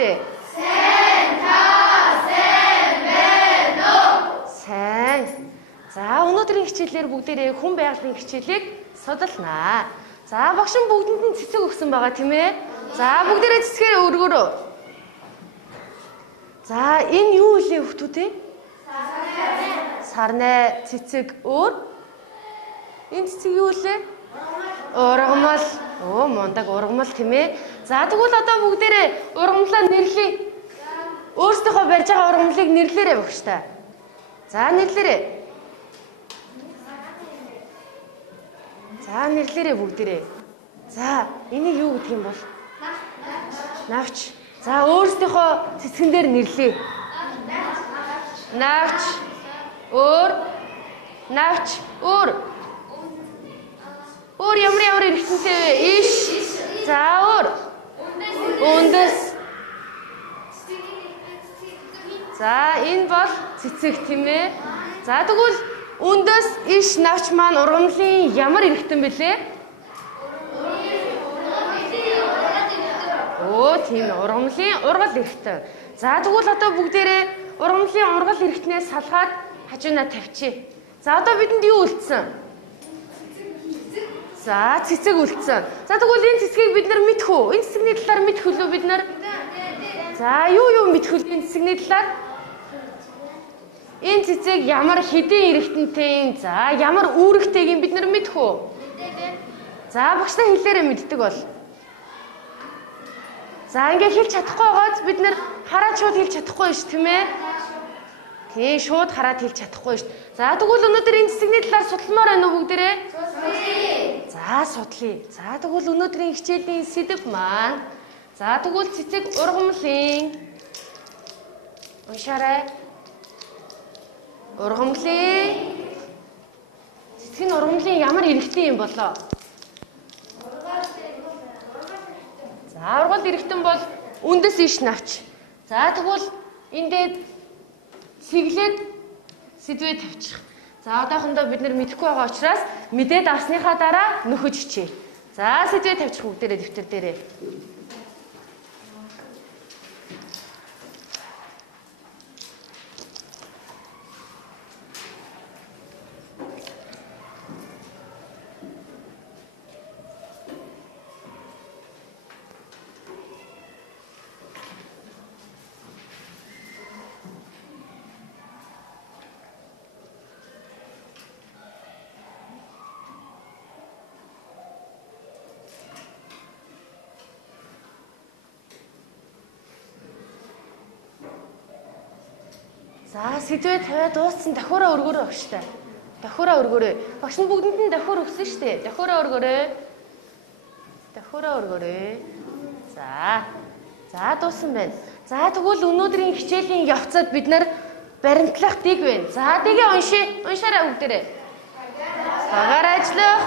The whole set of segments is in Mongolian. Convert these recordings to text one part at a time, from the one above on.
хэлээ. Сайн. За өнөөдрийн хичээлээр бүгдээрээ хүн байгалийн хичээлийг судалнаа. За багш нь бүгдэнд нь цэцэг өгсөн байгаа тийм ээ. За бүгдээрээ цэцгээ өргөөрөө. За энэ юу вэ хүүхдүүд ээ? Сарнай, цэцэг, өөр. Энэ цэцэг юу вэ? Ургамал. Оо мундаг ургамал тийм ээ. За тэгвэл одоо бүгдээрээ ургамлаа нэрлэе. Өөрсдийнхөө барьж байгаа ургамлыг нэрлээрэй багштай. За нэрлээрэй. За нэрлээрэй бүгдээрээ. За энийг юу гэдэг юм бол? Навч. За өөрсдийнхөө цэцгэн дээр нэрлэе. Навч. Өөр. Навч. Өөр. Өөр ямар эргэнтэй вэ? Иш. За өөр. Үндэс. За энэ бол цэцэг тийм ээ. За тэгвэл үндэс, иш, навч маань ургамлын ямар эргэтэн бэлээ? Оо тийм ургамлын ургал эргэтэн. За тэгвэл одоо бүгдээрээ ургамлын ургал эргэтнээс салгаад хажуунаа тавьчих. За одоо бидэнд юу үлдсэн? За цэцэг үлдсэн. За тэгвэл энэ цэцгийг бид нар мэдэх үү? Энэ цэцэгний талаар мэдэх үү бид нар? За юу мэдэх үү энэ цэцэгний талаар? Энэ цэцэг ямар хэдийн эргэтэнтэй, за ямар үүрэгтэйг бид нар мэдэх үү? За багштай хэлээрээ мэддэг бол. За ингээ хэлж чадахгүй байгааз бид нар хараад шууд хэлж чадахгүй ш тийм ээ? Тийм шууд хараад хэлж чадахгүй ш. За тэгвэл өнөөдөр энэ цэцэгний талаар судалмаар байна уу бүгдээрээ? Судлая. За судлая. За тэгвэл өнөөдрийн хичээлийн сэдэв маань. За тэгвэл цэцэг ургамлын. Уншаарай. Ургамлын. Цэцэг нь ургамлын ямар эргэтэн юм болоо? За ургал эргэтэн бол үндэс иш навч. За тэгвэл энэ дээр цэглээд сэдвээ тавьчих. За одоохондоо бид нар мэдэхгүй байгаа учраас мэдээд авсныхаа дараа нөхөж хичээ. За сэдвээ тавьчих бүгдээрээ дэвтэр дээрээ. За сэдвээ тавиад дууссан давхураа өргөөрэй багштай. Давхураа өргөөрэй. Багш нь бүгдэнд нь давхур өгсөн шүү дээ. Давхураа өргөөрэй. Давхураа өргөөрэй. За дууссан байна. За тэгвэл өнөөдрийн хичээлийн явцад бид нар баримтлах дэг байна. За дэгээ уншия. Уншаарай бүгдээрээ. Цагаар ажиллах.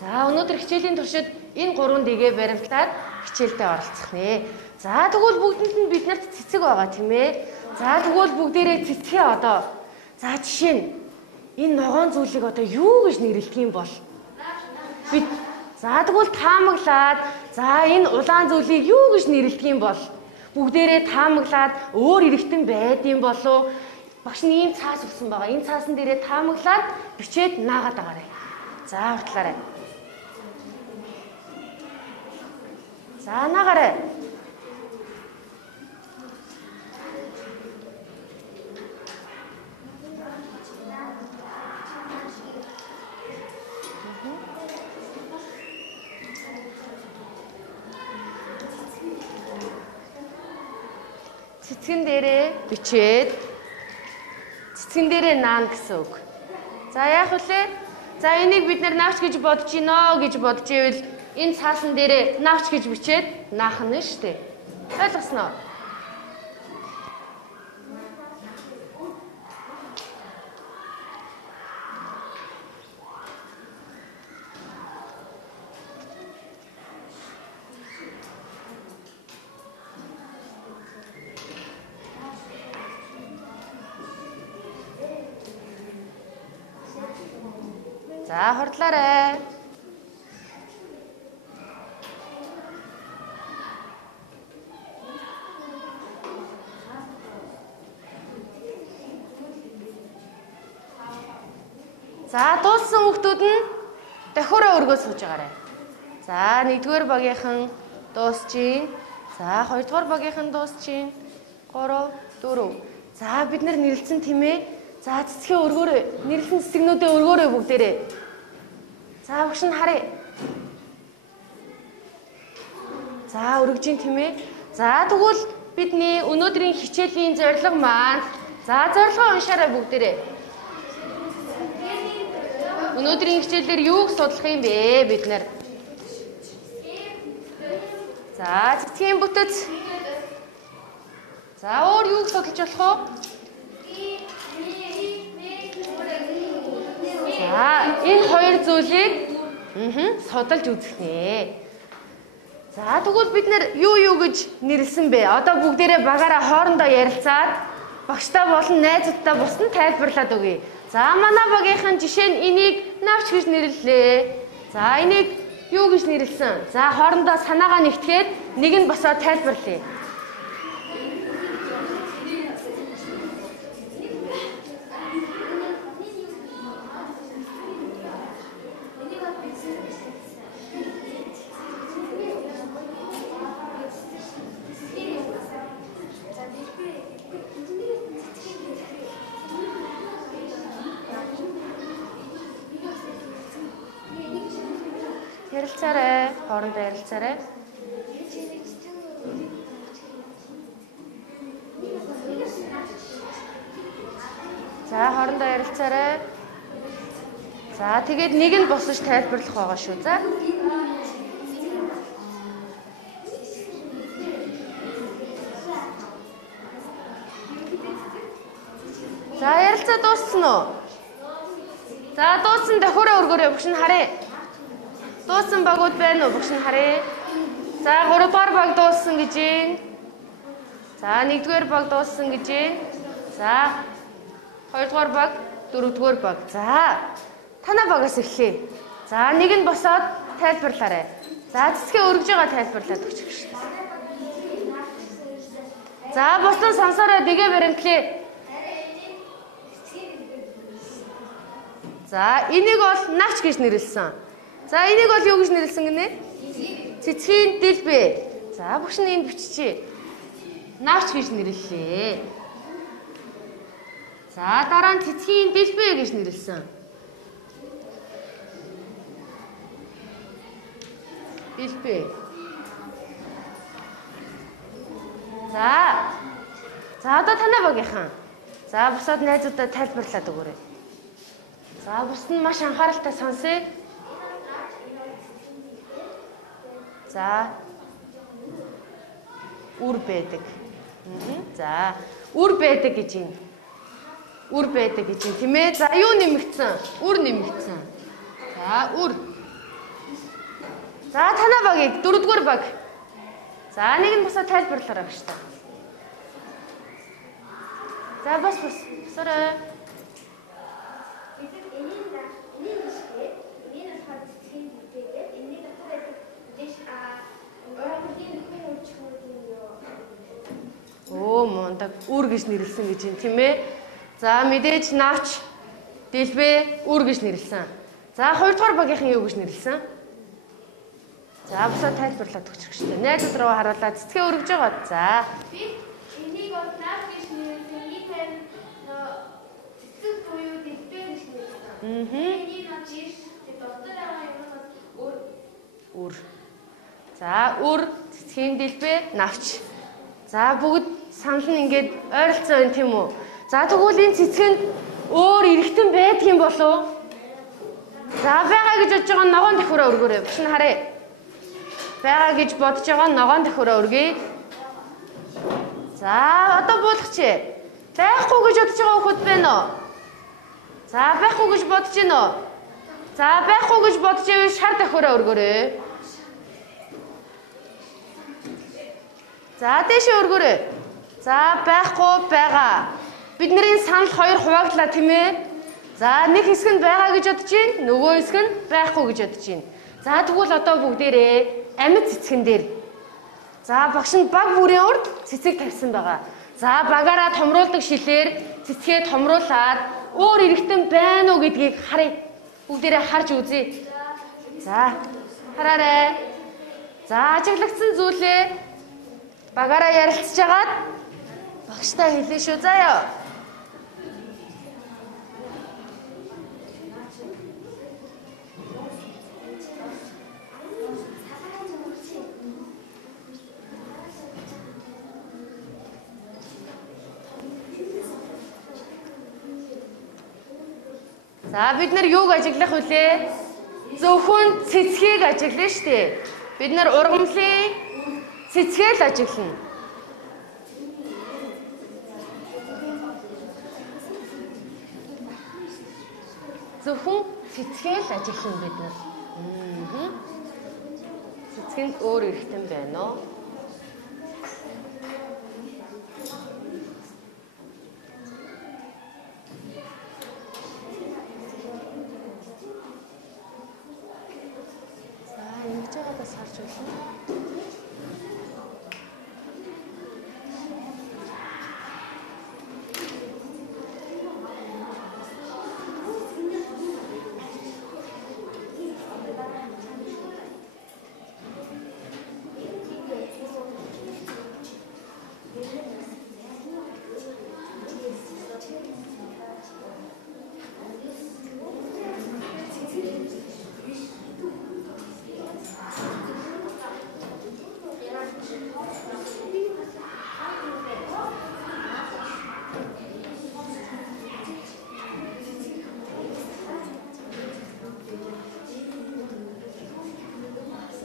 За өнөөдөр хичээлийн туршид энэ 3 дэгээ баримтлаад хичээлдээ оролцох нэ. За тэгвэл бүгдэнд нь биднэрт цэцэг байгаа тийм ээ. За тэгвэл бүгдээрээ цэцгээ одоо. За жишээ нь энэ ногоон зүйлийг одоо юу гэж нэрлэдэг юм бол? Бид за тэгвэл таамаглаад за энэ улаан зүйлийг юу гэж нэрлэдэг юм бол? Бүгдээрээ таамаглаад өөр эргэтэн байдсан болов? Багш нь ийм цаас өгсөн байгаа. Энэ цаасан дээрээ таамаглаад бичээд наагаад байгаарай. За уртлаарай. За наагаарай. Цэцгэн дээрээ бичээд цэцгэн дээрээ наана гэсэн үг. За яах вэ? За энийг бид навч гэж бодож гинөө гэж бодож ивэл энэ цаасан дээрээ навч гэж бичээд наах нь шүү дээ. Ойлгосноо? За хордлоорой. За дууссан хүүхдүүд нь давхураа өргөө сууж байгаарай. За 1-р багийнхан дуусч гин. За 2-р багийнхан дуусч гин. 3, 4. За бид нар нэрлэлсэн тийм ээ. За цэцгээ өргөөрэй. Нэрлэлсэн цэцгнүүдээ өргөөрэй бүгдээрээ. За багш нь харъя. За өргөж гин тийм ээ. За тэгвэл бидний өнөөдрийн хичээлийн зорилго маань за зорилгоо уншаарай бүгдээрээ. Өнөөдрийн хичээлээр юуг судлах юм бэ бид нар? За цэцгийн бүтэц. За өөр юуг судалж болох вэ? За энэ хоёр зүйлийг судалж үзэх нэ. За тэгвэл бид нар юу гэж нэрлсэн бэ? Одоо бүгдээрээ багаараа хоорондоо ярилцаад багштай болон найзуудтай бусдад тайлбарлаад өгье. За манай багийнхан жишээ нь энийг навч гэж нэрлэлээ. За энийг юу гэж нэрлсэн? За хоорондоо санаагаа нэгтгээд нэг нь босоод тайлбарлая. Ярилцаарай, хоорондоо ярилцаарай. За хоорондоо ярилцаарай. За тэгээд нэг нь босож тайлбарлах байгаа шүү. За. За ярилцаа дууссан уу? За дууссан давхураа өргөөрэй багш нь харъя. Дууссан багууд байна уу? Багш нь харъя. За 3-р баг дууссан гэж байна. За 1-р баг дууссан гэж байна. За 2-р баг, 4-р баг. За танаа багаас эхлэе. За нэг нь босоод тайлбарлаарай. За цэцгээ өргөж байгаа тайлбарлаад өгчих шүү. За босдон сонсороо дэгээ баримтлаа. За энийг бол навч гэж нэрлсэн. За энийг бол юу гэж нэрлсэн гинэ? Цэцгийн дэлбэ. За багш нь энд биччихье. Навч гэж нэрлэлээ. За дараа нь цэцгийн дэлбэ гэж нэрлсэн. Дэлбэ. За одоо танаа багийнхан. За босоод найзуудаа тайлбарлаад өгөөрэй. За бус нь маш анхааралтай сонсъё. За үр байдаг. За үр байдаг гэж юм. Үр байдаг гэж юм тийм ээ. За юу нэмэгдсэн? Үр нэмэгдсэн. За үр. За танаа багийг 4-р баг. За нэг нь босоо тайлбарлаарай багш та. За бос. Босорой. Оо мондаг үр гэж нэрлсэн гэж юм тийм ээ. За мэдээж навч дэлбэ үр гэж нэрлсэн. За 2-р багийнхан юу гэж нэрлсэн? За босоо тайлбарлаад өгчих шүү дээ. Найзууд руу харуулаад цэцгээ өргөж байгаа. За би энийг бол навч гэж нэрлсэн. Энийг цэцэг буюу дэлбэ гэж нэрлсэн. Энийг навч дотор байгаа юм бол үр. За үр, цэцгийн дэлбэ, навч. За бүгд санал нь ингээд ойролцоо байна тийм үү? За тэгвэл энэ цэцгэнд өөр эргэтэн байдаг юм болов? За байгаа гэж бодож байгаа ногоон давхураа өргөөрэй. Багш нь харъя. Байгаа гэж бодож байгаа ногоон давхураа өргөе. За одоо буулгач. Байхгүй гэж бодож байгаа хүмүүс байна уу? За байхгүй гэж бодож байна уу? За байхгүй гэж бодож байвал шар давхураа өргөөрэй. За дэше өргөөрэй. За байхгүй байгаа. Бидний санал хоёр хуваагдлаа тийм ээ. За нэг хэсэг нь байгаа гэж бодож байна. Нөгөө хэсэг нь байхгүй гэж бодож байна. За тэгвэл одоо бүгдээрээ амьд цэцгэн дээр. За багш нь баг бүрийн урд цэцэг тавьсан байгаа. За багаараа томруулдаг шилээр цэцгээ томруулаад өөр эргэтэн байна уу гэдгийг харъя. Бүгдээрээ харж үзье. За хараарай. За ажиглагдсан зүйлээ багаараа ярилцж агаад багштай хэлээ шүү заяа. За бид нар юуг ажиглах вүлээ? Зөвхөн цэцгийг ажиглана шүү дээ. Бид нар ургамлын цэцгээ л ажиглана. Зөвхөн цэцгээ л ажиглана бид нар. Цэцгэнд өөр эргэтэн байна уу? Харж байна.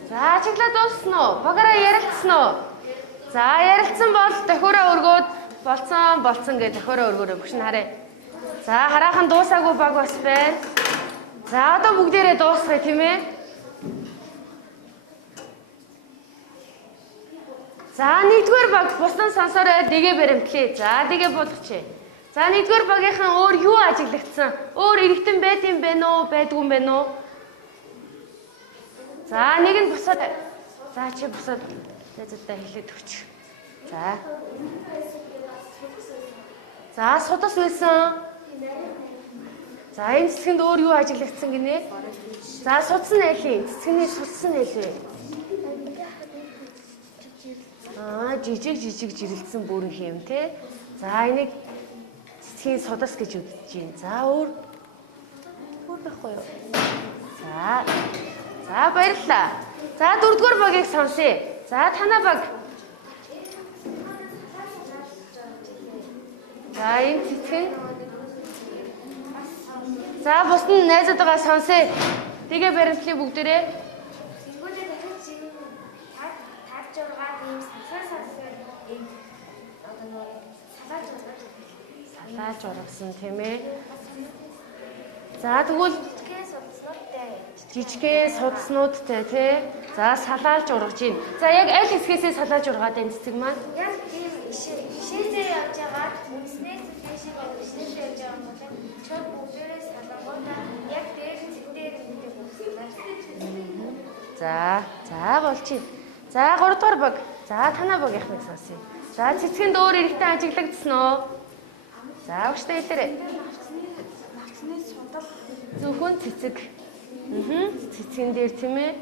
За ажиглаа дууссан уу? Багаараа ярилцсан уу? За ярилцсан бол тохиороо өргөөд болцсон гэж тохиороо өргөөрэй. Бүгш нь харъя. За хараахан дуусаагүй баг бас байна. За одоо бүгдээрээ дуусгая тийм ээ. За нэгдүгээр баг бусдын сонсороо дэгээ баримтлаа. За дэгээ болгочихъя. За нэгдүгээр багийнхан өөр юу ажиглагдсан? Өөр эргэтэн байд юм бэ нөө? Байдгүй юм бэ нөө? За нэг нь босоод. За чи босоод зэзэдээ хэлээд өгч. За. За судас байсан. За энэ цэцгэнд өөр юу ажиглагдсан гинэ? За судсан айлын. Цэцгэний судсан айл вэ? Жижиг жирэлдсэн бүрэн хэм те. За энийг цэцгийн судас гэж үзэж байна. За өөр байхгүй юу? За баярлалаа. За дөрөвдүгээр багийг сонсъё. За танаа баг. За энэ цэцгэн. За бусд нь найзуудаа сонсъё. Тэгээ баримтлыг бүгдээрээ. Сингүүдэд дахиж чинь тав 6 ийм сансаар ийм одоо нэг салааж ургасан тийм ээ. За тэгвэл жижигхэн судснуудтай тий. За салаалж ургаж гин. За яг аль хэсгээсээ салааж ургаад энэ цэцэг маань? Яг тийм ишээсээ явж байгаа үнснээс ишээ ишээсээ явж байгаа юм бол чод бүгдээрээ салангуудаа яг дээр цэцгээр үүдэг болсон. За болчих. За 3 дугаар баг. За танаа багийнхныг сонсъё. За цэцгэнд өөр эргэтэн ажиглагдсан уу? За өгчтэй хэлээрэй. Зөвхөн цэцэг. Цэцгэн дээр тийм ээ.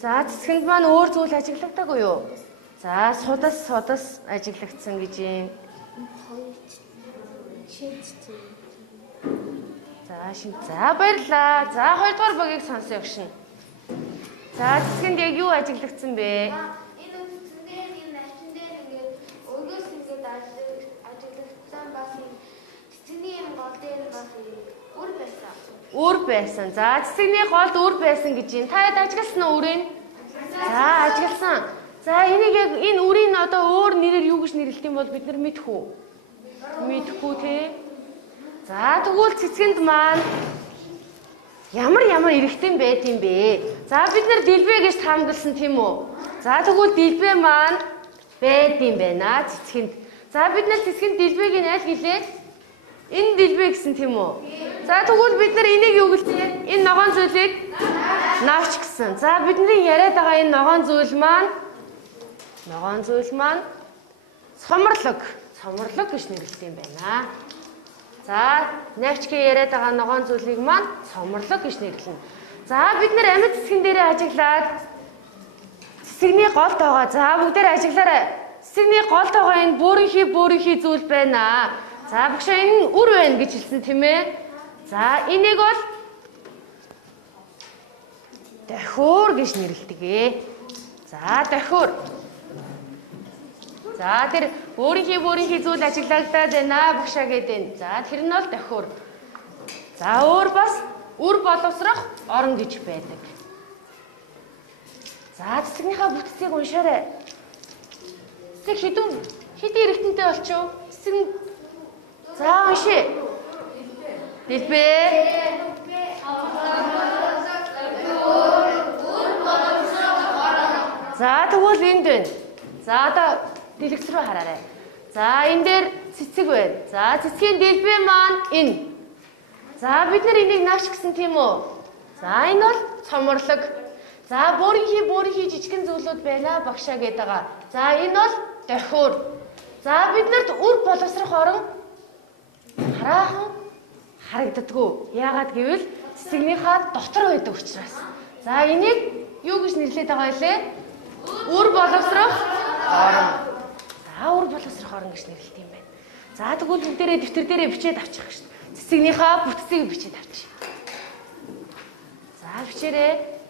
За цэцгэнд маань өөр зүйл ажиглагдаагүй юу? За судас ажиглагдсан гэж юм. За баярлалаа. За 2 дугаар багийг сонсъё өгшин. За цэцгэнд яг юу ажиглагдсан бэ? Өөр байсан. За цэцэгний голд өөр байсан гэж юм. Та яд ажигласан уу үрийг? За ажигласан. За энийг яг энэ үрийг одоо өөр нэрээр юу гэж нэрлэдэг юм бол бид нар мэдэх үү? Мэдхгүй тий. За тэгвэл цэцгэнд маань ямар эргэтэн байд юм бэ? За бид нар дэлбэ гэж таамагласан тийм үү? За тэгвэл дэлбэ маань байд юм байна цэцгэнд. За бид нар цэцгэнд дэлбэгийн аль гэлээ? Энэ дэлбэ гэсэн тийм үү? За тэгвэл бид нар энийг юу гэлээ? Энэ ногоон зүйлийг навч гэсэн. За бидний яриад байгаа энэ ногоон зүйл маань цоморлог гэж нэрлэдэг юм байна. За навчгийн яриад байгаа ногоон зүйлийг маань цоморлог гэж нэрлэнэ. За бид нар амьд цэцгэн дээрээ ажиглаад цэцэгний голд байгаа. За бүгдээр ажиглаарай. Цэцэгний голд байгаа энэ бөөрийнхий зүйл байна. За багшаа энэ үр байна гэж хэлсэн тийм ээ. За энийг бол дохиур гэж нэрлэдэг. За дохиур. За тэр бөөрийнхий зүйл ажиглагдаад байна багшаа гэдэг. За тэр нь бол дохиур. За өөр бас үр боловсрох орон гэж байдаг. За цэцгийнхаа бүтцийг уншаарай. Цэцэг хэдэн эрэгтэнтэй болчихов? Цэцэг за уншия. Дэлбэ. За тэгвэл энд байна. За одоо дэлгэц рүү хараарай. За энэ дээр цэцэг байна. За цэцгийн дэлбэ маань энэ. За бид нар энийг навч гэсэн тийм үү? За энэ бол цоморлог. За бөөрийнхий жижигэн зүйлүүд байна багшаа гэдэг байгаа. За энэ бол дохиур. За биднэрт үр боловсрох орон хараахан харагддаггүй. Яагаад гэвэл цэцэгнийхээ дотор байдаг учраас. За энийг юу гэж нэрлэдэг байгаа вэ? Үр боловсрох орон. За үр боловсрох орон гэж нэрлэдэг юм байна. За тэгвэл бүгдээрээ дэвтэр дээрээ бичээд авчих гэж. Цэцэгнийхээ бүтцийг бичээд авчих. За бичээрэй.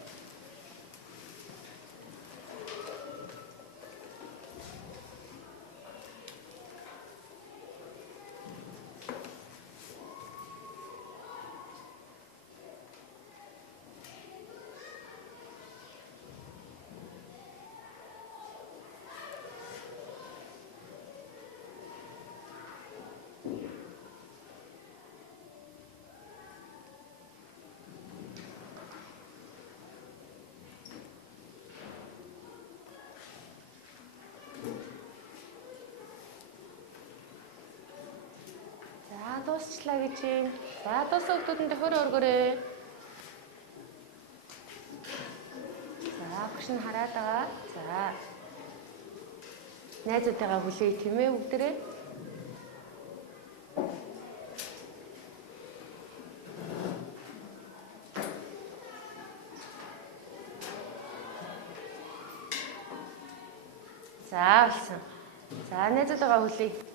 Дуусчлаа гэж юм. За дууссан хүмүүсд төхөр өргөрөө. За багш нь хараад байгаа. За. Найзуудтайгаа хүлээе тийм ээ бүгдээрээ. За болсон. За найзуудтайгаа хүлээе.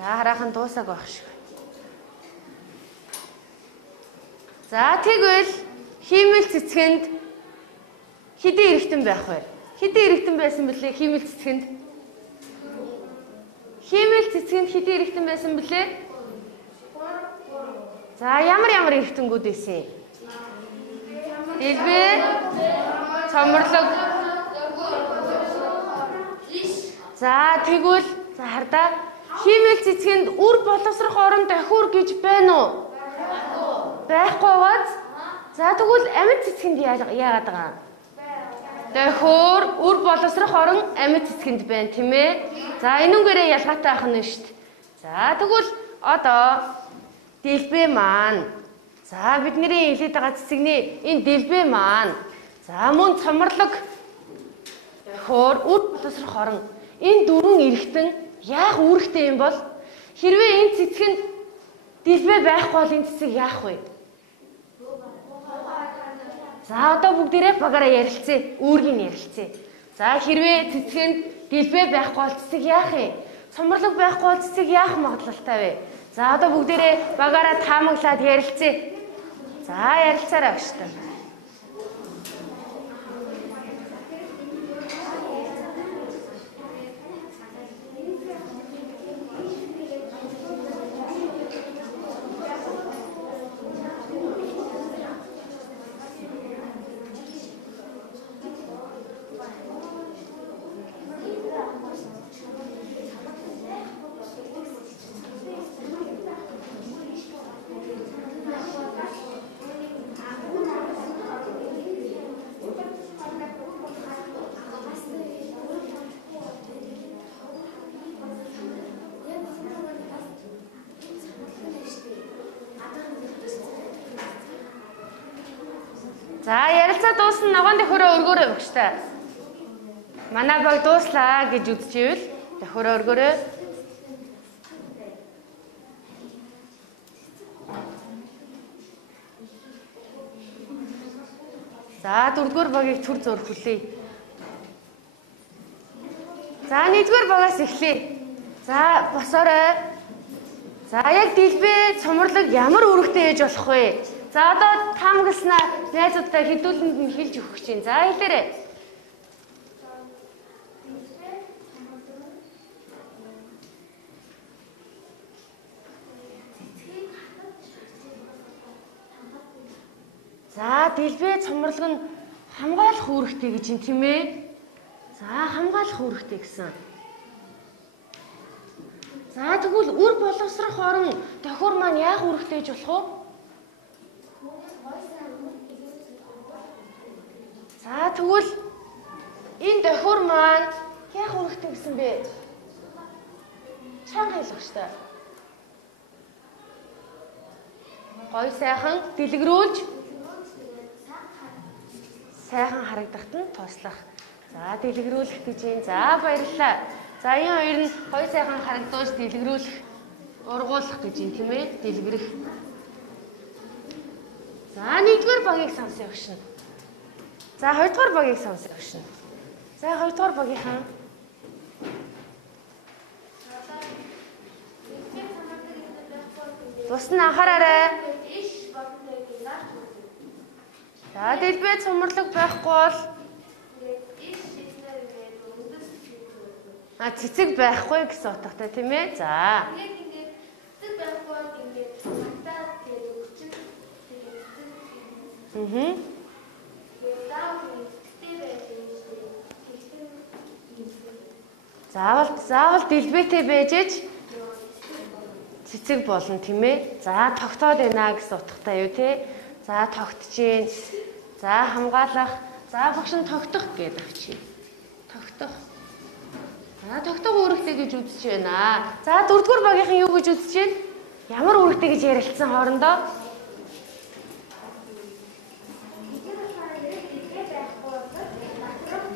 За хараахан дуусаг байх шиг. За тэгвэл хиймэл цэцгэнд хэдэн эрэгтэн байх вэ? Хэдэн эрэгтэн байсан бэлээ хиймэл цэцгэнд? Хиймэл цэцгэнд хэдэн эрэгтэн байсан бэлээ? За ямар эрэгтэнгүүд байсан? Дэлбэ, цоморлог. За тэгвэл за хардаа хиймэл цэцгэнд үр боловсрох орон дохиур гэж байна уу? Байхгүй гоц. За тэгвэл амьд цэцгэнд яагаад байгаа? Дохиур үр боловсрох орон амьд цэцгэнд байна тийм ээ. За энүүгээрээ ялгаатай ах нь шүү дээ. За тэгвэл одоо дэлбэ маань. За бидний хэлээд байгаа цэцэгний энэ дэлбэ маань. За мөн цоморлог дохиур үр боловсрох орон. Энэ дөрвөн эрэгтэн яах үүрэгтэй юм бол хэрвээ энэ цэцгэнд дэлбэ байхгүй бол энэ цэцэг яах вэ? За одоо бүгдээрээ багаараа ярилцъя. Үүргийг ярилцъя. За хэрвээ цэцгэнд дэлбэ байхгүй бол цэцэг яах вэ? Цоморлог байхгүй бол цэцэг яах магадлалтай вэ? За одоо бүгдээрээ багаараа таамаглаад ярилцъя. За ярилцаарай багштай. За ярилцаа дуусна ногоон дөхөрөө өргөөрэй өгчтэй. Манай баг дууслаа гэж үзчихвэл дөхөрөө өргөөрэй. За дөрөвдүгээр багийг төр зөөр хүлээе. За нэгдүгээр багаас эхлэе. За босоорой. За яг дэлбээ цомрлог ямар үүрэгтэй ээж болох вэ? За одоо таамагласнаа найзуудтай хэдүүлэнд нь хэлж өгөх чинь. За хэлээрэй. За дэлбээ цомрлог нь хамгаалах үүрэгтэй гэж юм тийм ээ. За хамгаалах үүрэгтэй гэсэн. За тэгвэл үр боловсрох орон тохиор маань яах үүрэгтэй гэж болох вэ? За тэгвэл энэ тохиор маань яах үүрэгтэй гэсэн бэ? Чанга хэлэх штэ. Гой сайхан дэлгэрүүлж сайхан харагдахад нь туслах. За дэлгэрүүлэх гэж юм. За баярлалаа. За энэ хоёр нь гой сайхан харагдуулж дэлгэрүүлэх, ургуулах гэж юм тийм ээ? Дэлгэрэх. За нэгдүгээр багийг сонсъё өгшин. За хоёрдугаар багийг сонсъё өгшин. За хоёрдугаар багийнхан. Тусна анхаараарай. За дэлбээ цомрлог байхгүй бол цэцэг байхгүй гэсэн утгатай тийм ээ. За. Цэцэг байхгүй бол ингээд хамтаа тэгээд өгчин тэгээд заавал дэлбээтэй байж цэцэг болно тийм ээ. За тогтоод байна гэсэн утгатай юу те. За тогтжээ. За хамгаалах. За багш нь тогтох гэдэг авчи. Тогтох. За тогтох үүрэгтэй гэж үзэж байна. За дөрөвдүгээр багийнхан юу гэж үзэж байна? Ямар үүрэгтэй гэж ярилцсан хоорондоо?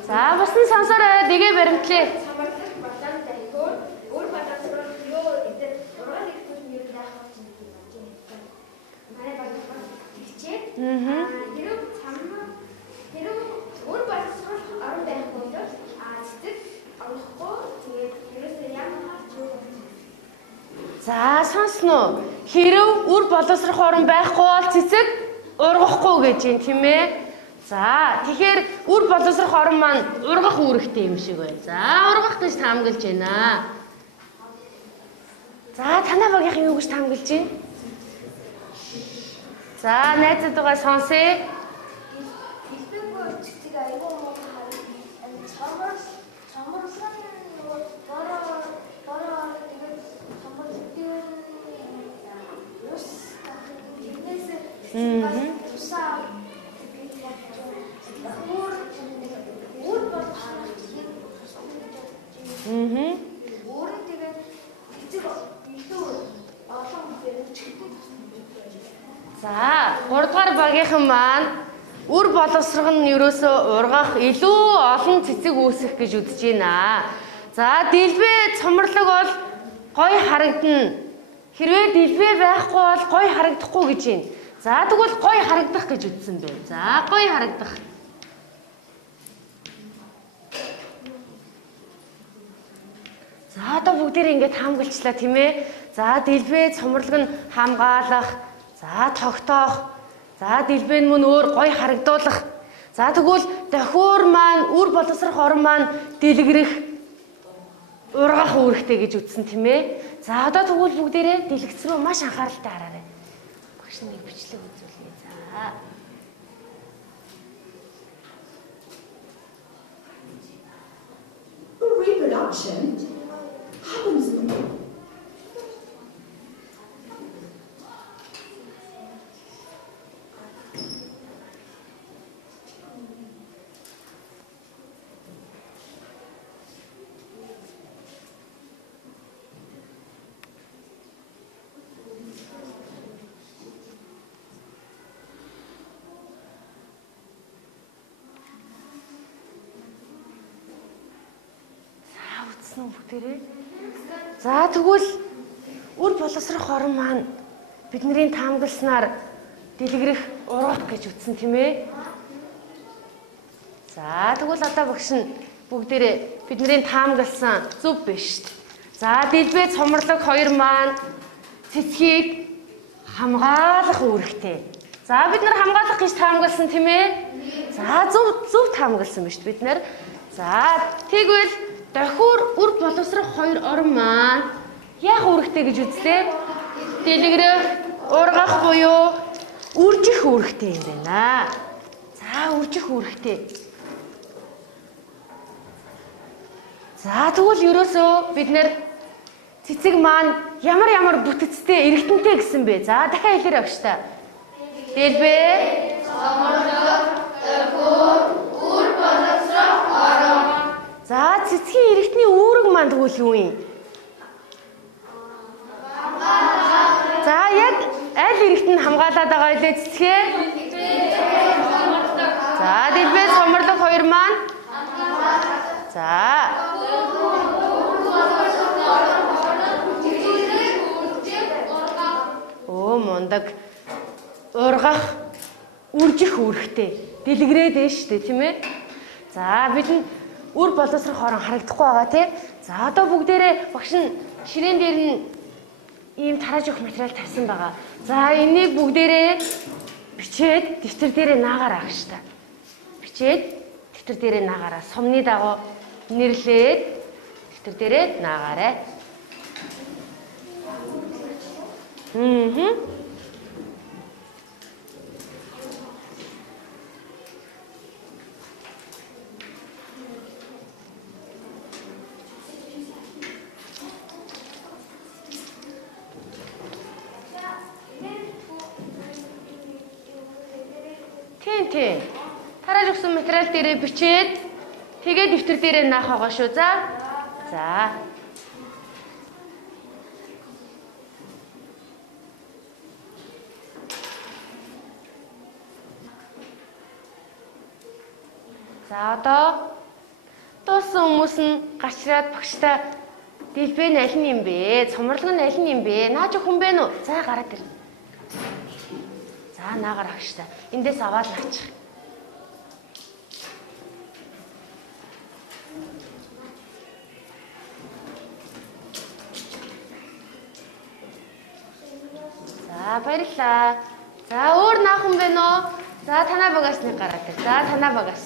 За бас нь сонсоорой. Дэгээ баримтлаа. За сонсноо. Хэрв үр боловсрох орон байхгүй бол цэцэг ургахгүй гэж юм тийм ээ. За тэгэхээр үр боловсрох орон маань ургах үүрэгтэй юм шиг байна. За ургах гэж таамаглаж байна. За танай багийнхан юу гэж таамаглаж байна? За найзуудаа сонсъё. За 3 дугаар багийнхан маань үр боловсрох нь ерөөсөө ургах илүү олон цэцэг үүсгэх гэж үзэж байна. За дэлбээ цомрлог бол гоё харагдана. Хэрвээ дэлбээ байхгүй бол гоё харагдахгүй гэж байна. За тэгвэл гоё харагдах гэж үзсэн байна. За гоё харагдах. За одоо бүгдээрээ ингээд хаамгалчлаа тийм ээ. За дэлбээ цомрлог нь хамгаалах. За тогтоох. За дэлбээ нь мөн өөр гоё харагдуулах. За тэгвэл дохиор маань үр боловсрох орон маань дэлгэрэх, ургах үүрэгтэй гэж үзсэн тийм ээ. За одоо тэгвэл бүгдээрээ дэлгэц рүү маш анхааралтай хараарай. Багш нэг бичлэг үзүүлье. За. Reproduction happens in the Харсан уу бүгдээрээ? За тэгвэл үр боловсрох орон маань бидний таамагласнаар дэлгэрэх ургах гэж үтсэн тийм ээ. За тэгвэл одоо багш нь бүгдээрээ бидний таамагласан зөв биш шүү дээ. За дэлбээ цомрлог хоёр маань цэцгийг хамгаалах үүрэгтэй. За бид нар хамгаалах гэж таамагласан тийм ээ. За зөв таамагласан биз бид нар. За тэгвэл давхар үр боловсрох хоёр орон маань яах үүрэгтэй гэж үзлээ? Дэлгэрэх, ургах буюу үржих үүрэгтэй юм байна. За үржих үүрэгтэй. За тэгвэл ерөөсөө бид нэр цэцэг маань ямар бүтэцтэй эргэтэнтэй гэсэн бэ? За дахиад хэлээрэй багштай. Дэлбээ, цомрлог, давхар, үр боловсрох орон. За цэцгийн эргэтний үүрэг маань тэгвэл юу юм? За яг аль эргэтэн нь хамгаалаад байгаа вэ цэцгээ? За дэлбээ, цомрлог хоёр маань. За мундаг ургах үржих үүрэгтэй дэлгэрээд байна шүү дээ тийм ээ. За бидэнд үр боловсрох орон харагдахгүй байгаа тий. За одоо бүгдээрээ багш нь ширээн дээр нь ийм тарааж өгөх материал тавьсан байгаа. За энийг бүгдээрээ бичээд дэвтэр дээрээ наагаарай багш та. Бичээд дэвтэр дээрээ наагаарай. Сумны дагуу нэрлээд дэвтэр дээрээ наагаарай. Тийм. Тарааж өгсөн материал дээрээ бичээд тэгээд дэвтэр дээрээ наах байгаа шүү. За. За одоо дууссан хүмүүс нь гарчраад багштай дэлбээ нь аль нь юм бэ? Цомрлог нь аль нь юм бэ? Нааж хүн бэ нү? За гараад ир. За наагаар багштай. Эндээс аваад наачих. За баярлалаа. За өөр наах хүн бэ нөө? За танаа багаас нэг гараад ир. За танаа багаас.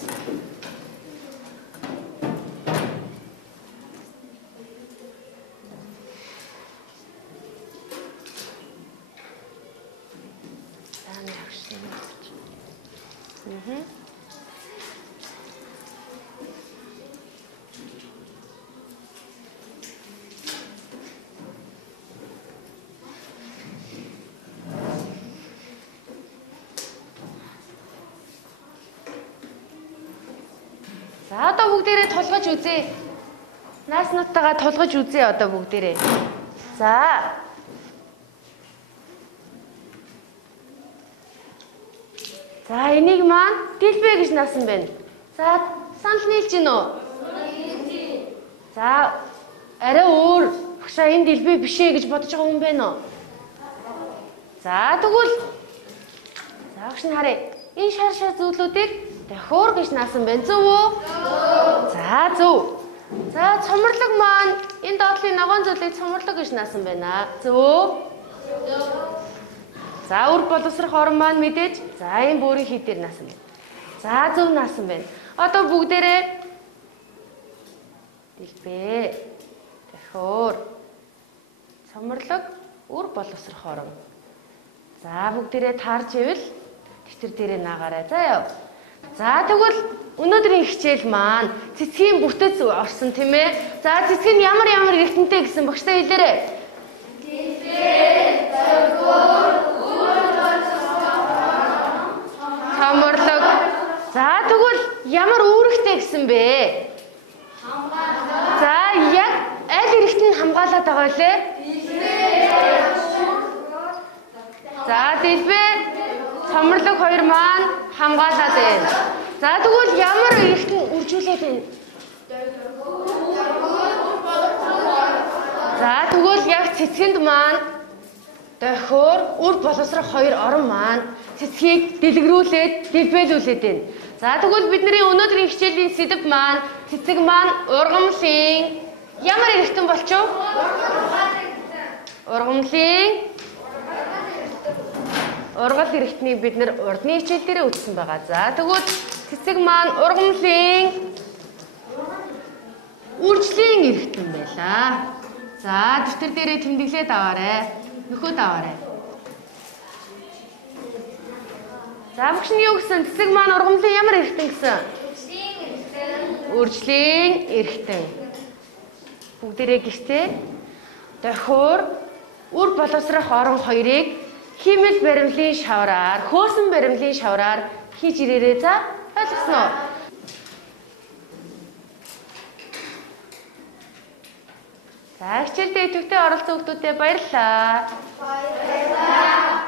За одоо бүгдээрээ тулгаж үзье. Нааснуудтайгаа тулгаж үзье одоо бүгдээрээ. За. За энийг маань дэлбээ гэж наасан байна. За санал нийлж гин үү? За арай өөр багшаа энэ дэлбээ биш ээ гэж бодож байгаа хүн байна уу? За тэгвэл багш нь харъя. Энэ шар зүйлүүдийг давхар гэж наасан байна. Зөв үү? За зөв. За цомрлог маань энэ доотлын ногоон зүйлийг цомрлог гэж наасан байна. Зөв үү? За үр боловсрох орон маань мэдээж за энэ бөөрийн хий дээр наасан байна. За зөв наасан байна. Одоо бүгдээрээ дэлбээ, давхар, цомрлог, үр боловсрох орон. За бүгдээрээ таарч ивэл дэвтэр дээрээ наагаарай. За яв. За тэгвэл өнөөдрийн хичээл маань цэцгийн бүтэц орсон тийм ээ. За цэцэг нь ямар эргэтэнтэй гэсэн багштай хэлээрэй. Дэлбээ, давхар, үр боловсрох орон, цомрлог. За тэгвэл ямар үүрэгтэй гэсэн бэ? Хамгаалах. За яг аль эргэтэн хамгаалаад байгаа вэ? За дэлбээ, цомрлог хоёр маань хамгаалаад байна. За тэгвэл ямар эргэтэн үржүүлээд байна? яг цэцгэнд маань дохиор үр боловсрох хоёр орон маань цэцгийг дэлгэрүүлээд дэлбэлүүлээд байна. За тэгвэл бидний өнөөдрийн хичээлийн сэдэв маань цэцэг маань ургамлын ямар эргэтэн болчих вэ? Ургамлын ургал эргэтнийг бид нэр урдны хичээл дээр үзсэн байгаа. За тэгвэл цэцэг маань ургамлын үржлийн эргэтэн байлаа. За дэвтэр дээрээ тэмдэглээд аваарай. Нөхөд аваарай. За багш нь юу гэсэн? Цэцэг маань ургамлын ямар эргэтэн гэсэн? Үржлийн эргэтэн. Бүгдээрээ гихтээ. Дохиор үр боловсрох орон хоёрыг химэл баримлын шавраар, хөөсөн баримлын шавраар хийж ирээрээ. За ойлгосноо? За хичээлдээ идэвхтэй оролцсон хүмүүстээ баярлалаа. Баярлалаа.